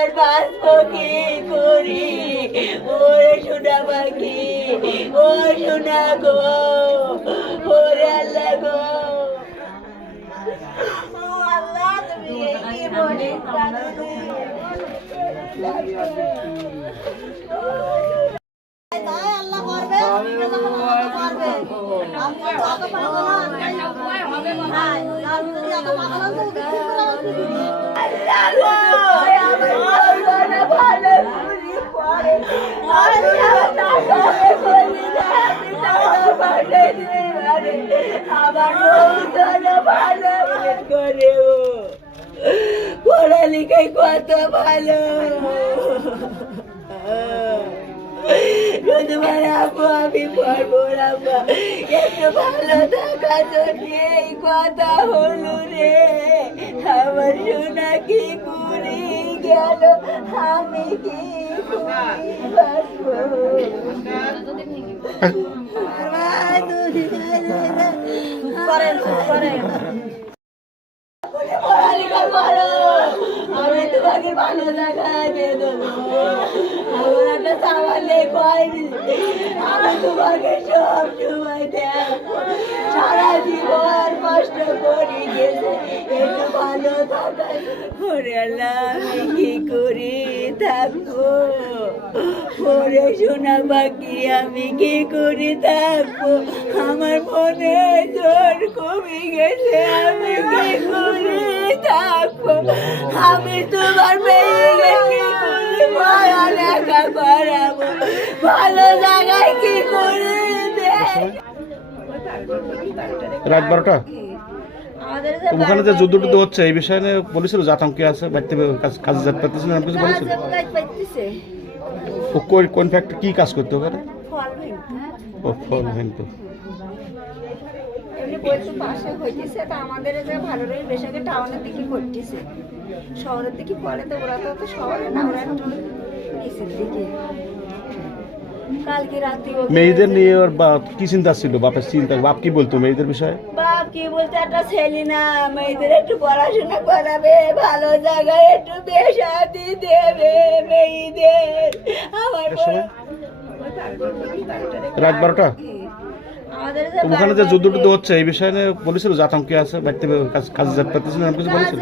এবার বাঁচবো কি করি? ওরে সোনা পাখি, ও সোনা গো, ওরে আল্লাহ গো, ও আল্লাহ তুমি কি বলে আল্লাহ করবে, করবে পড়ালেখায় কত ভালো তোমার আপু আমি পড়বো রাখবো একটু ভালো থাকা জন্য এই কথা হলো রে আমার সোনা কি করি গেল আমি কি পড়ালেখা করো আমি তোমাকে ভালো থাকা দিয়ে দেবো আমার একটা সামালে কয়নি আমি তোমাকে সব সময় দেখো সারা জীবন কষ্ট করে গেছে একটু ভালো থাকা ওরে আল্লাহ আমি কি করি থাকবো ওরে সোনা বাকি আমি কি করি থাকবো আমার মনে জোর কমে গেছে আমি কি করি থাকবো আমি তোমার মেয়ে কি করি পড়ালেখা করাবো ভালো জায়গায় কি করি রাত 12টা ওখানে যে যুদ্ধ টুদ্ধ হচ্ছে এই বিষয়ে নিয়ে বলেছিল যে আতঙ্কে আছে বাড়িতে কাজে যেতে পারতেছিল না কিছু বলেছিল ও কোন ফ্যাক্টরি কি কাজ করতে ওখানে ও ফল কিন্তু এমনি বলছে পাশে হইতেছে তা আমাদের যে ভালো রে বেশাকে টাউনের দিকে করতেছে শহরের দিকে পড়ে তো ওরা তো শহরে না ওরা একটু নিচের দিকে কালকে রাতে মেয়েদের নিয়ে ওর কি চিন্তা ছিল বাপের চিন্তা বাপ কি বলতো মেয়েদের বিষয়ে বাপ কি বলতে একটা ছেলে না মেয়েদের একটু পড়াশোনা করাবে ভালো জায়গায় একটু বিয়ে শাদী দেবে মেয়েদের আমার রাত 12টা আমাদের ওখানে যে যুদ্ধ টুদ্ধ হচ্ছে এই বিষয়ে নিয়ে বলেছিল যে আতঙ্কে আছে বাড়িতে কাজে যেতে পারতেছিল না কিছু বলেছিল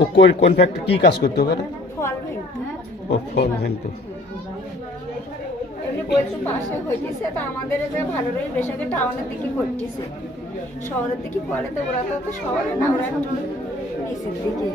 ও কোন ফ্যাক্টরি কি কাজ করতে ওখানে ও ফল কিন্তু এমনি বলছে পাশে হইতেছে তা আমাদের যে ভালো রে বেশাকে টাউনের দিকে করতেছে শহরের দিকে পড়ে তো ওরা তো শহরে না ওরা একটু নিচের দিকে